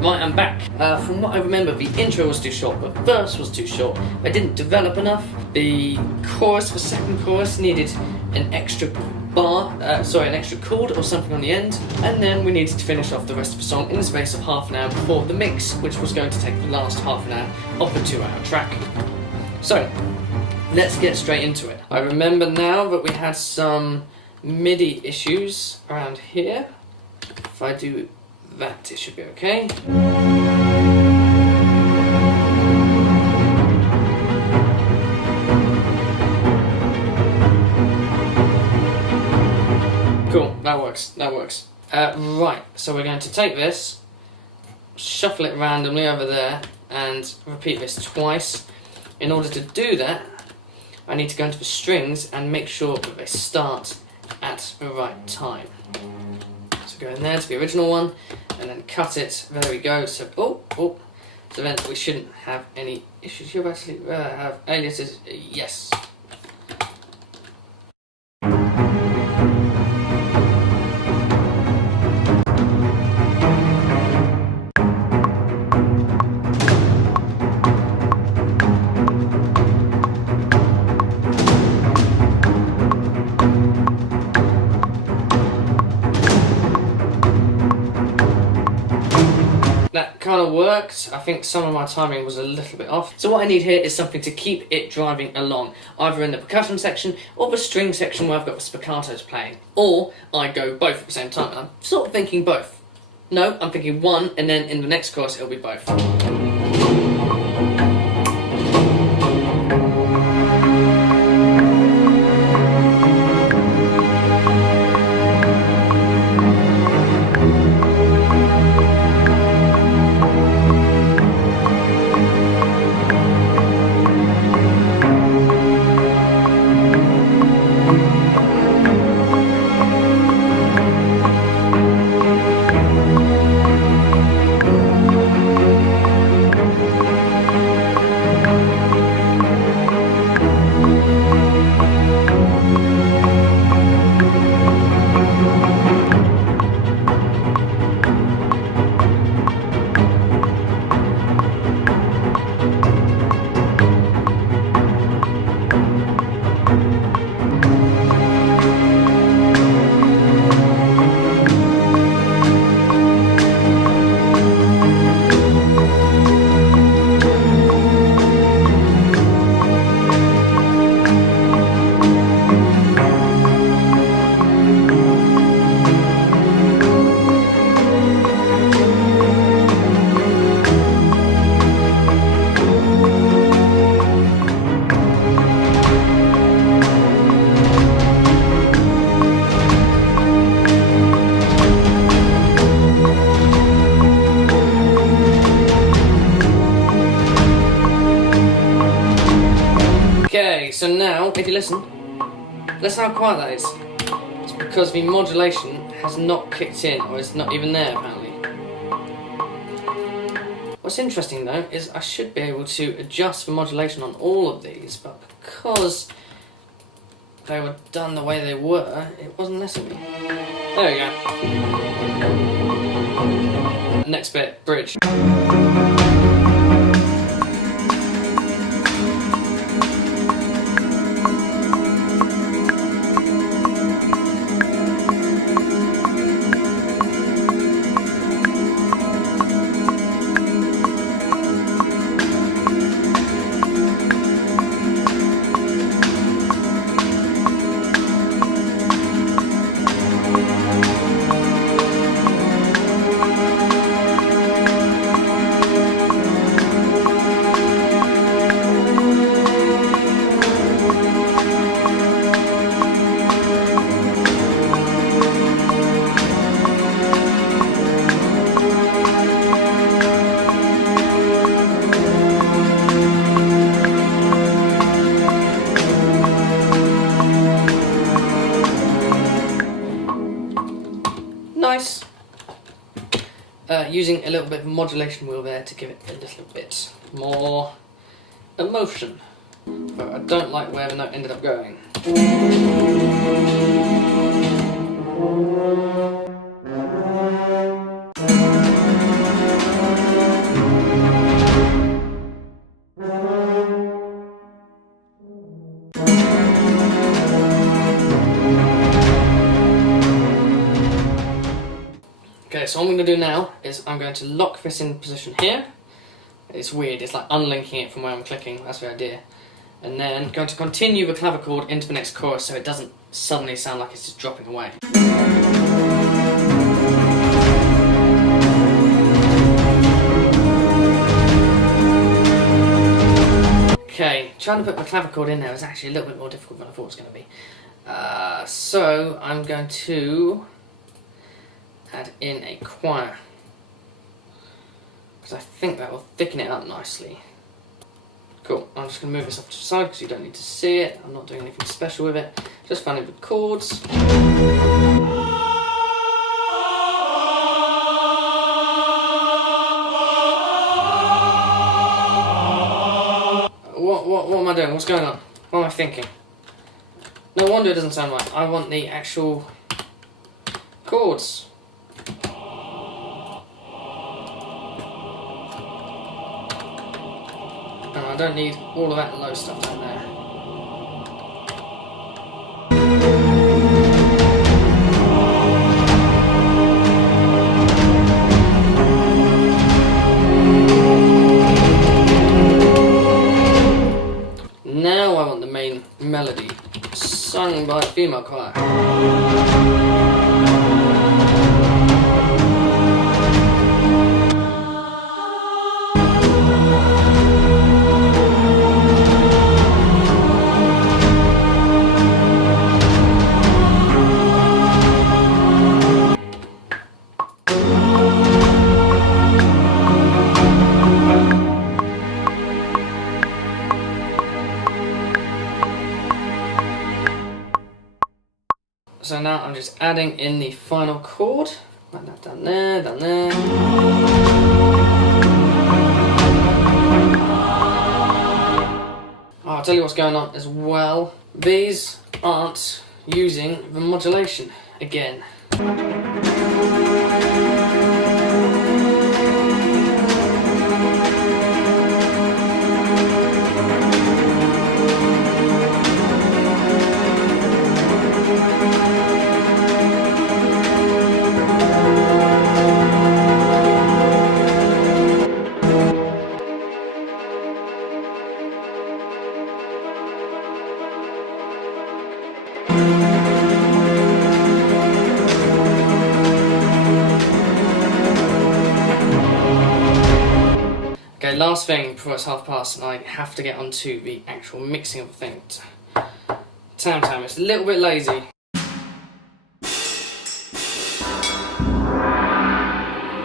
Right, I'm back. From what I remember, the intro was too short, the verse was too short. I didn't develop enough. The chorus, the second chorus, needed an extra bar, an extra chord or something on the end. And then we needed to finish off the rest of the song in the space of half an hour before the mix, which was going to take the last half an hour of the 2-hour track. So, let's get straight into it. I remember now that we had some MIDI issues around here. If I do that, it should be okay. Cool, that works. Right, so we're going to take this, shuffle it randomly over there, and repeat this twice. In order to do that, I need to go into the strings and make sure that they start at the right time. So go in there to the original one, and then cut it. There we go. So, so then we shouldn't have any issues. You actually have aliases. Yes. That kind of worked. I think some of my timing was a little bit off. So what I need here is something to keep it driving along, either in the percussion section or the string section where I've got the spiccatos playing. Or I go both at the same time. I'm sort of thinking both. No, I'm thinking one, and then in the next chorus it'll be both. Okay, so now, if you listen how quiet that is. It's because the modulation has not kicked in, or it's not even there apparently. What's interesting though, is I should be able to adjust the modulation on all of these, but because they were done the way they were, it wasn't letting me. There we go. Next bit, bridge. Nice. Using a little bit of modulation wheel there to give it a little bit more emotion. But I don't like where the note ended up going. so what I'm going to do now is I'm going to lock this in position here. It's weird, it's like unlinking it from where I'm clicking, that's the idea. And then going to continue the clavichord into the next chorus so it doesn't suddenly sound like it's just dropping away. Okay, trying to put my clavichord in there is actually a little bit more difficult than I thought it was going to be. So I'm going to add in a choir, because I think that will thicken it up nicely. Cool, I'm just going to move this off to the side because you don't need to see it. I'm not doing anything special with it, just finding the chords. What am I doing? What's going on? What am I thinking? No wonder it doesn't sound right. I want the actual chords. And I don't need all of that low stuff down there. Now I want the main melody sung by a female choir. So now I'm just adding in the final chord, like that, down there, down there. Oh, I'll tell you what's going on as well. These aren't using the modulation again. Okay, last thing before it's half past, and I have to get onto the actual mixing of things. Tam Tam, it's a little bit lazy.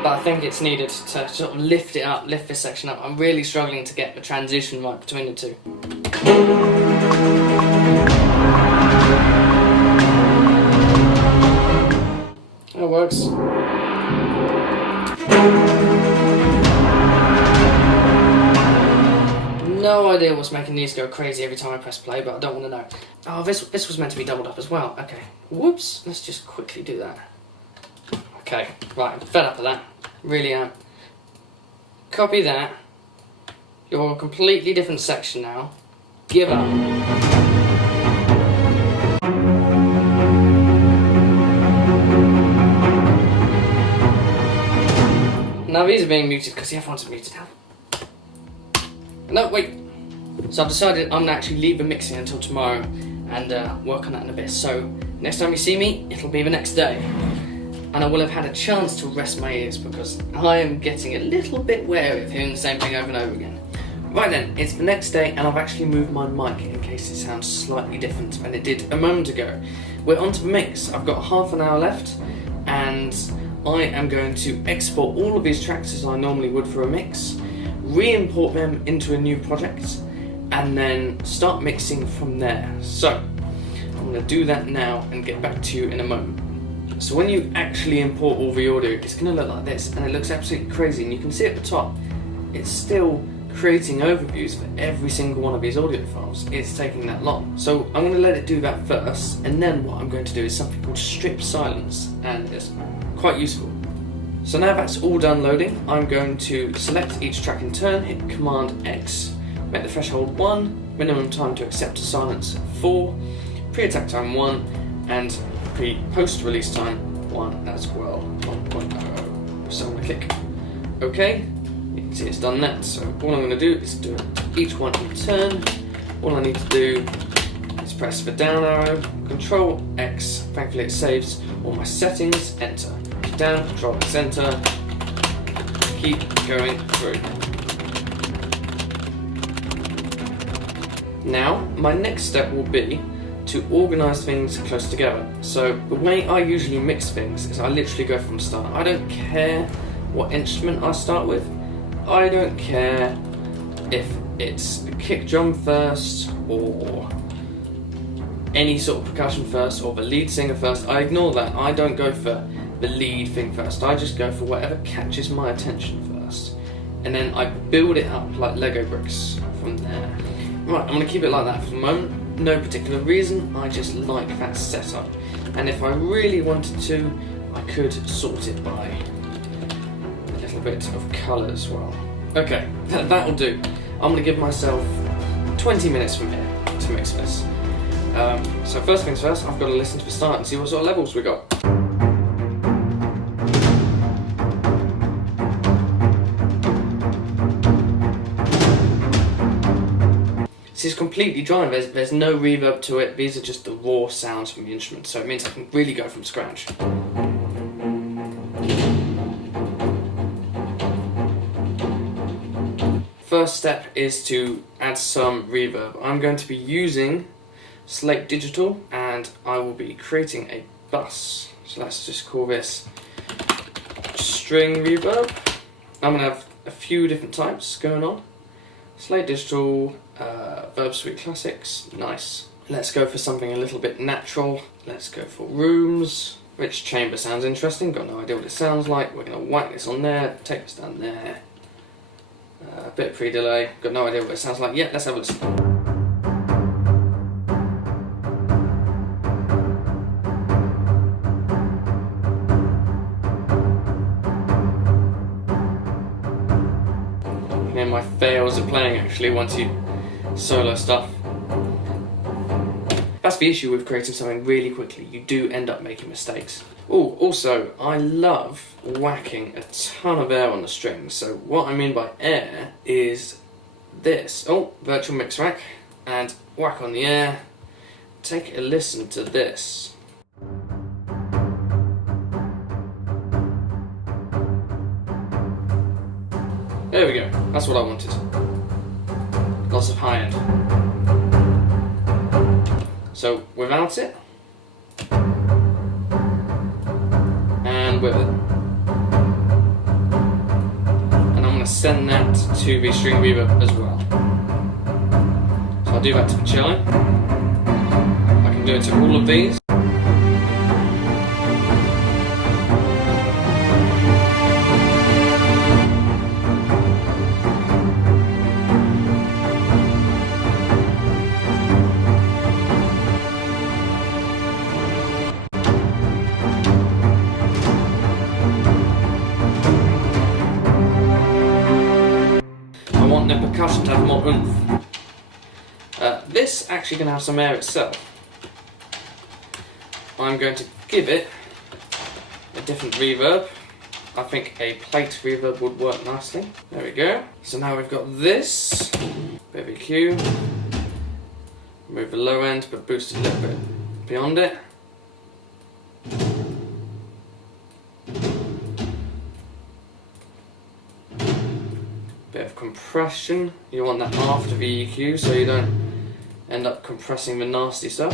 But I think it's needed to sort of lift it up, lift this section up. I'm really struggling to get the transition right between the two. That works. No idea what's making these go crazy every time I press play, but I don't want to know. Oh, this was meant to be doubled up as well. Okay. Whoops. Let's just quickly do that. Okay. Right, I'm fed up of that. Really am. Copy that. You're a completely different section now. Give up. Now these are being muted because the other ones are muted now. No, wait. So I've decided I'm going to actually leave the mixing until tomorrow and work on that in a bit. So next time you see me, it'll be the next day. And I will have had a chance to rest my ears because I am getting a little bit wary of hearing the same thing over and over again. Right then, it's the next day and I've actually moved my mic in case it sounds slightly different than it did a moment ago. We're on to the mix. I've got half an hour left and I am going to export all of these tracks as I normally would for a mix, re-import them into a new project, and then start mixing from there. So, I'm going to do that now and get back to you in a moment. So when you actually import all the audio, it's going to look like this, and it looks absolutely crazy, and you can see at the top, it's still creating overviews for every single one of these audio files. It's taking that long. So I'm going to let it do that first, and then what I'm going to do is something called strip silence, and it's quite useful. So now that's all done loading, I'm going to select each track in turn, hit Command X, make the threshold 1, minimum time to accept to silence 4, pre-attack time 1, and post-release time 1 as well, 1.00. click OK. You can see it's done that. So all I'm going to do is do each one in turn. All I need to do is press the down arrow, Control X, thankfully it saves all my settings, enter. Down, Control X, enter. Keep going through. Now, my next step will be to organise things close together. So the way I usually mix things is I literally go from the start. I don't care what instrument I start with. I don't care if it's a kick drum first or any sort of percussion first or the lead singer first. I ignore that. I don't go for the lead thing first. I just go for whatever catches my attention first. And then I build it up like Lego bricks from there. Right, I'm going to keep it like that for the moment. No particular reason, I just like that setup. And if I really wanted to, I could sort it by a little bit of colour as well. Okay, that'll do. I'm going to give myself 20 minutes from here to mix this. So first things first, I've got to listen to the start and see what sort of levels we got. This is completely dry, there's no reverb to it, these are just the raw sounds from the instrument, so it means I can really go from scratch. First step is to add some reverb. I'm going to be using Slate Digital and I will be creating a bus. So let's just call this string reverb. I'm going to have a few different types going on. Slate Digital, Verb Suite Classics, nice. Let's go for something a little bit natural. Let's go for rooms. Rich chamber sounds interesting, got no idea what it sounds like. We're going to whack this on there, take this down there. A bit of pre-delay, got no idea what it sounds like. Yeah, let's have a listen. And my fails are playing actually once you solo stuff. That's the issue with creating something really quickly, you do end up making mistakes. Oh, also, I love whacking a ton of air on the strings. So what I mean by air is this. Oh, virtual mix rack, and whack on the air. Take a listen to this. There we go, that's what I wanted. Lots of high end. So without it, and with it. And I'm going to send that to the string reverb as well. So I'll do that to the cello. I can do it to all of these. The percussion to have more oomph. This actually can have some air itself. I'm going to give it a different reverb. I think a plate reverb would work nicely. There we go. So now we've got this. Bit of EQ. Move the low end but boost it a little bit beyond it. Bit of compression, you want that after the EQ so you don't end up compressing the nasty stuff.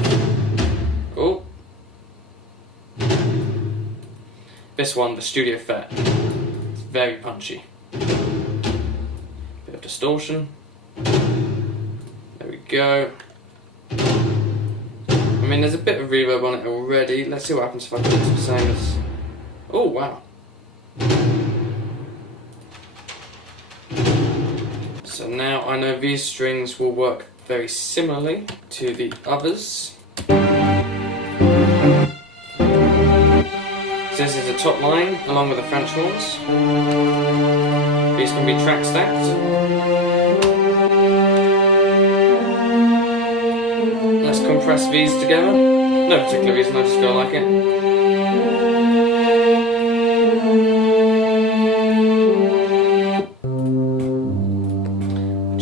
Oh. This one, the Studio Fet, it's very punchy. Bit of distortion. There we go. I mean there's a bit of reverb on it already, let's see what happens if I put it to the same as... Oh wow. So now I know these strings will work very similarly to the others. So this is the top line along with the French horns. These can be track stacked. Let's compress these together. No particular reason, I just feel like it.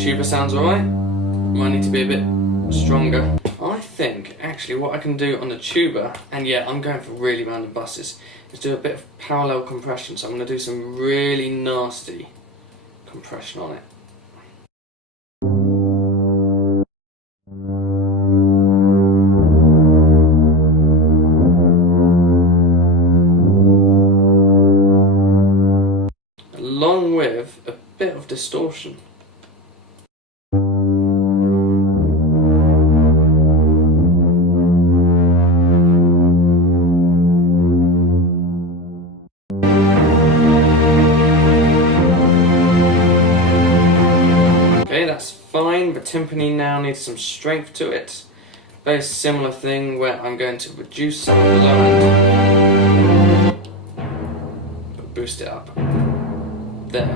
tuba sounds alright. Might need to be a bit stronger. I think actually what I can do on the tuba, and yeah, I'm going for really random buses, is do a bit of parallel compression. So I'm going to do some really nasty compression on it. Along with a bit of distortion. Okay, that's fine. The timpani now needs some strength to it. Very similar thing where I'm going to reduce some of the low end, but boost it up. There.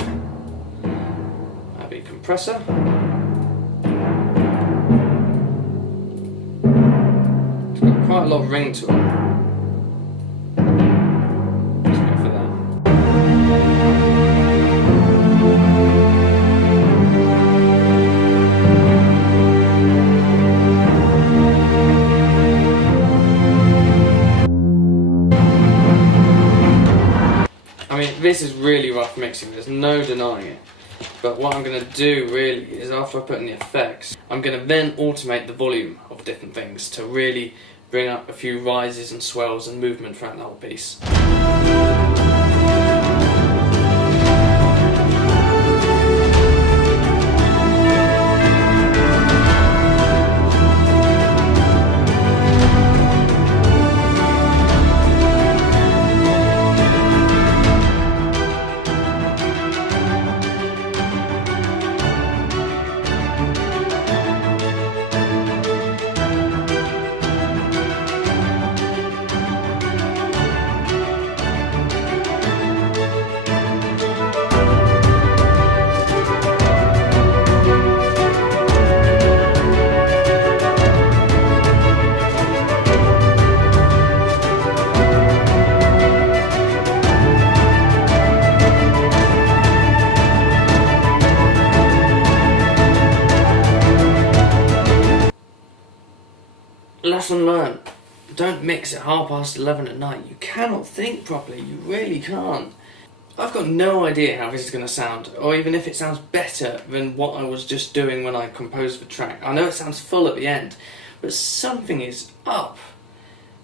Maybe compressor. It's got quite a lot of ring to it. Let's go for that. I mean, this is really rough mixing, there's no denying it. But what I'm going to do really is, after I put in the effects, I'm going to then automate the volume of different things to really bring up a few rises and swells and movement throughout the whole piece. Lesson learned. Don't mix at 11:30 at night. You cannot think properly, you really can't. I've got no idea how this is going to sound, or even if it sounds better than what I was just doing when I composed the track. I know it sounds full at the end, but something is up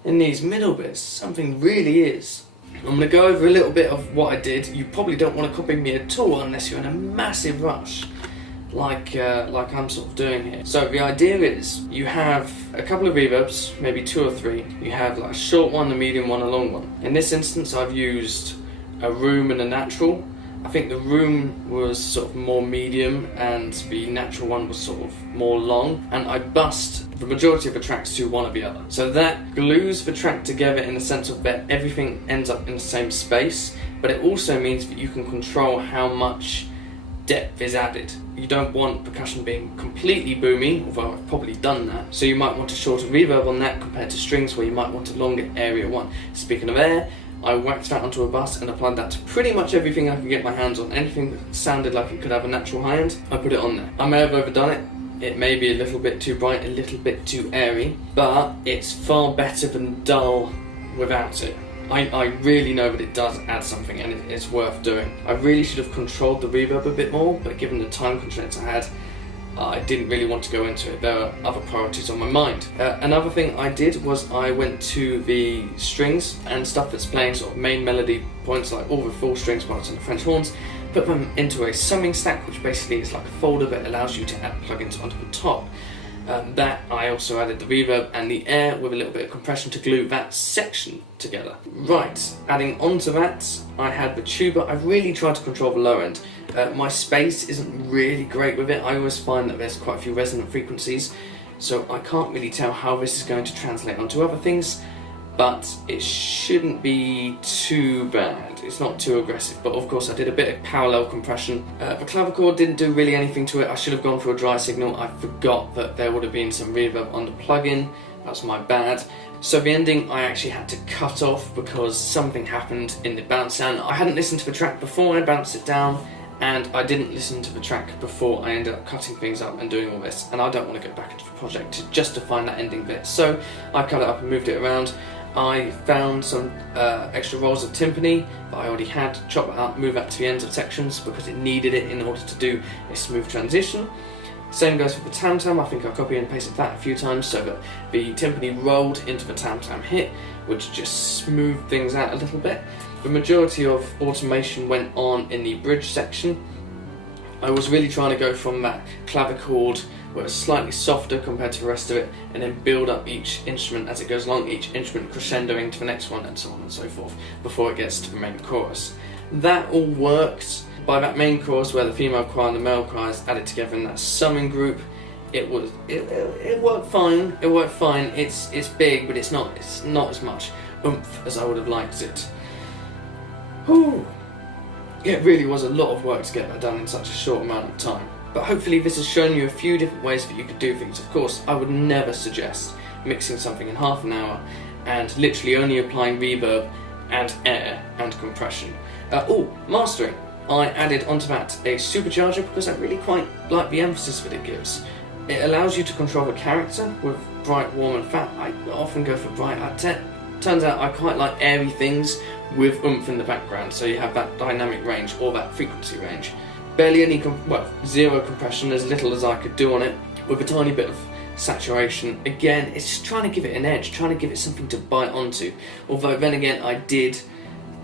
in these middle bits. Something really is. I'm going to go over a little bit of what I did. You probably don't want to copy me at all unless you're in a massive rush. Like I'm sort of doing here. So the idea is you have a couple of reverbs, maybe 2 or 3. You have like a short one, a medium one, a long one. In this instance I've used a room and a natural. I think the room was sort of more medium and the natural one was sort of more long, and I bussed the majority of the tracks to one or the other. So that glues the track together in the sense of that everything ends up in the same space, but it also means that you can control how much depth is added. You don't want percussion being completely boomy, although I've probably done that. So you might want a shorter reverb on that compared to strings where you might want a longer area one. Speaking of air, I waxed that onto a bus and applied that to pretty much everything I could get my hands on. Anything that sounded like it could have a natural high end, I put it on there. I may have overdone it. It may be a little bit too bright, a little bit too airy, but it's far better than dull without it. I really know that it does add something and it's worth doing. I really should have controlled the reverb a bit more, but given the time constraints I had, I didn't really want to go into it. There are other priorities on my mind. Another thing I did was I went to the strings and stuff that's playing sort of main melody points, like all the full strings parts and the French horns, put them into a summing stack, which basically is like a folder that allows you to add plugins onto the top. That I also added the reverb and the air with a little bit of compression to glue that section together. Right, adding onto that, I had the tuba. I really tried to control the low end. My space isn't really great with it. I always find that there's quite a few resonant frequencies, so I can't really tell how this is going to translate onto other things, but it shouldn't be too bad. It's not too aggressive, but of course I did a bit of parallel compression. The clavichord didn't do really anything to it. I should have gone for a dry signal. I forgot that there would have been some reverb on the plugin. That's my bad. So the ending I actually had to cut off because something happened in the bounce sound. I hadn't listened to the track before I bounced it down, and I didn't listen to the track before I ended up cutting things up and doing all this, and I don't want to go back into the project just to find that ending bit. So I cut it up and moved it around. I found some extra rolls of timpani that I already had, chop it up, move that to the ends of sections because it needed it in order to do a smooth transition. Same goes for the tam-tam. I think I copied and pasted that a few times so that the timpani rolled into the tam-tam hit, which just smoothed things out a little bit. The majority of automation went on in the bridge section. I was really trying to go from that clavichord where it's slightly softer compared to the rest of it, and then build up each instrument as it goes along, each instrument crescendoing to the next one, and so on and so forth, before it gets to the main chorus. That all worked. By that main chorus where the female choir and the male choir is added together in that summing group, it worked fine. It worked fine. It's big, but it's not as much oomph as I would have liked it. Whew. It really was a lot of work to get that done in such a short amount of time. But hopefully this has shown you a few different ways that you could do things. Of course, I would never suggest mixing something in half an hour and literally only applying reverb and air and compression. Mastering. I added onto that a supercharger because I really quite like the emphasis that it gives. It allows you to control the character with bright, warm and fat. I often go for bright. Turns out I quite like airy things with oomph in the background, so you have that dynamic range or that frequency range. Barely any, zero compression, as little as I could do on it, with a tiny bit of saturation. Again, it's just trying to give it an edge, trying to give it something to bite onto. Although then again, I did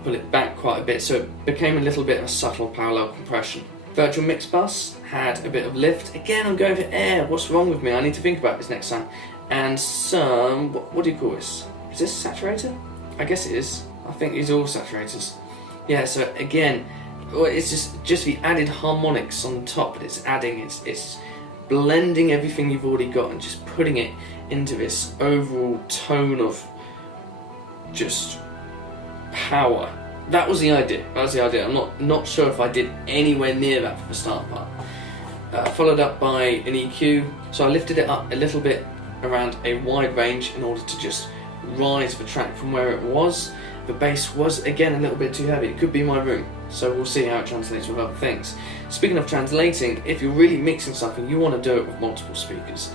pull it back quite a bit, so it became a little bit of a subtle parallel compression. Virtual Mix Bus had a bit of lift. Again, I'm going for air. What's wrong with me? I need to think about this next time. And some, what do you call this? Is this a saturator? I guess it is. I think these are all saturators. Yeah, so again, it's just the added harmonics on the top that it's adding. It's blending everything you've already got and just putting it into this overall tone of just power. That was the idea. I'm not sure if I did anywhere near that for the start part. Followed up by an EQ. So I lifted it up a little bit around a wide range in order to just rise the track from where it was. The bass was again a little bit too heavy. It could be my room, so we'll see how it translates with other things. Speaking of translating, if you're really mixing something, you want to do it with multiple speakers.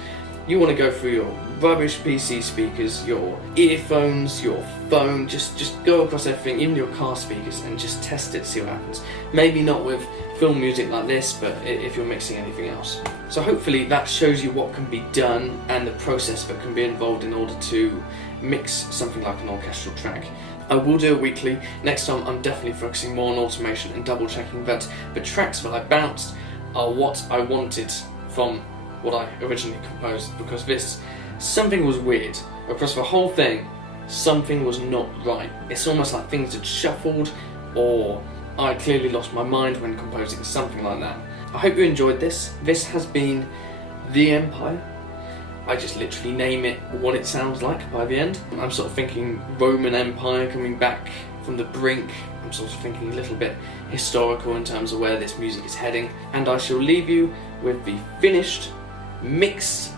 You want to go through your rubbish PC speakers, your earphones, your phone, just go across everything, even your car speakers, and just test it, see what happens. Maybe not with film music like this, but if you're mixing anything else. So hopefully that shows you what can be done and the process that can be involved in order to mix something like an orchestral track. I will do it weekly. Next time I'm definitely focusing more on automation and double checking that the tracks that I bounced are what I wanted from what I originally composed, because something was weird. Across the whole thing, something was not right. It's almost like things had shuffled, or I clearly lost my mind when composing something like that. I hope you enjoyed this. This has been The Empire. I just literally name it what it sounds like by the end. I'm sort of thinking Roman Empire coming back from the brink. I'm sort of thinking a little bit historical in terms of where this music is heading. And I shall leave you with the finished, mixed,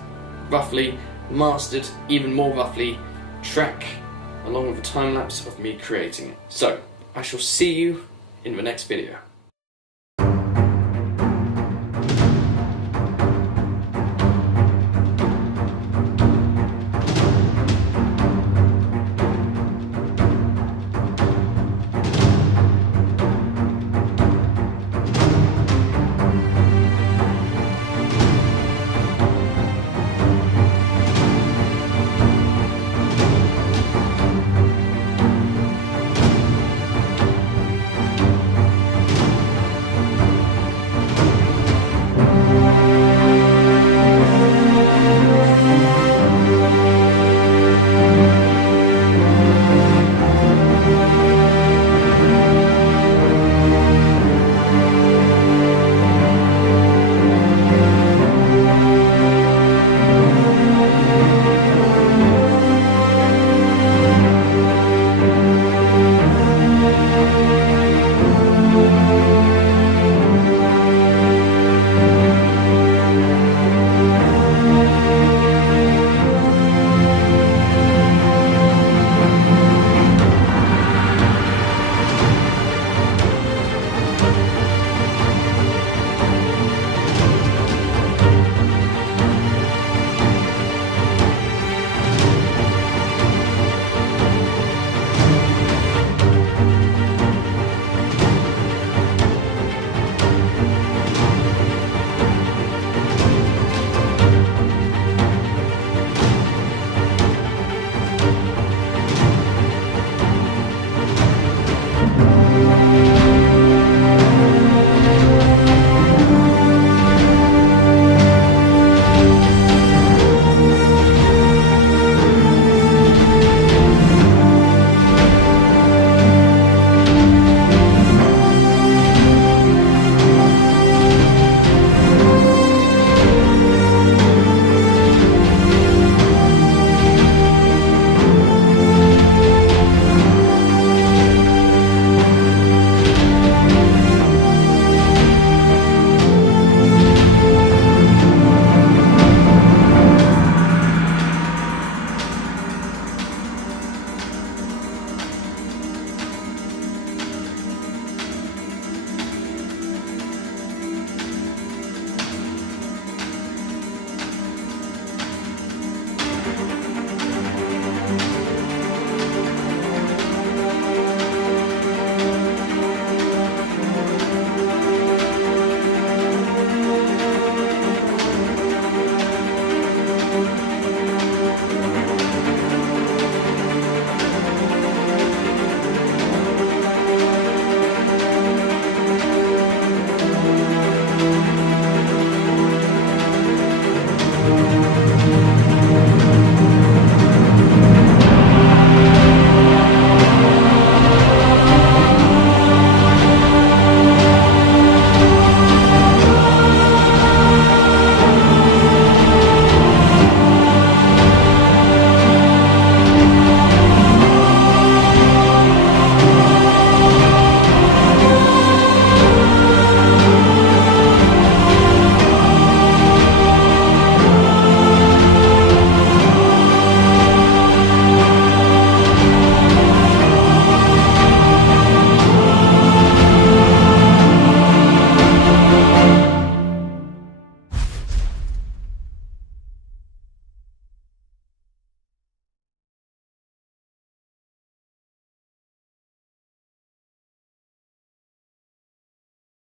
roughly, mastered, even more roughly, track, along with a time lapse of me creating it. So, I shall see you in the next video.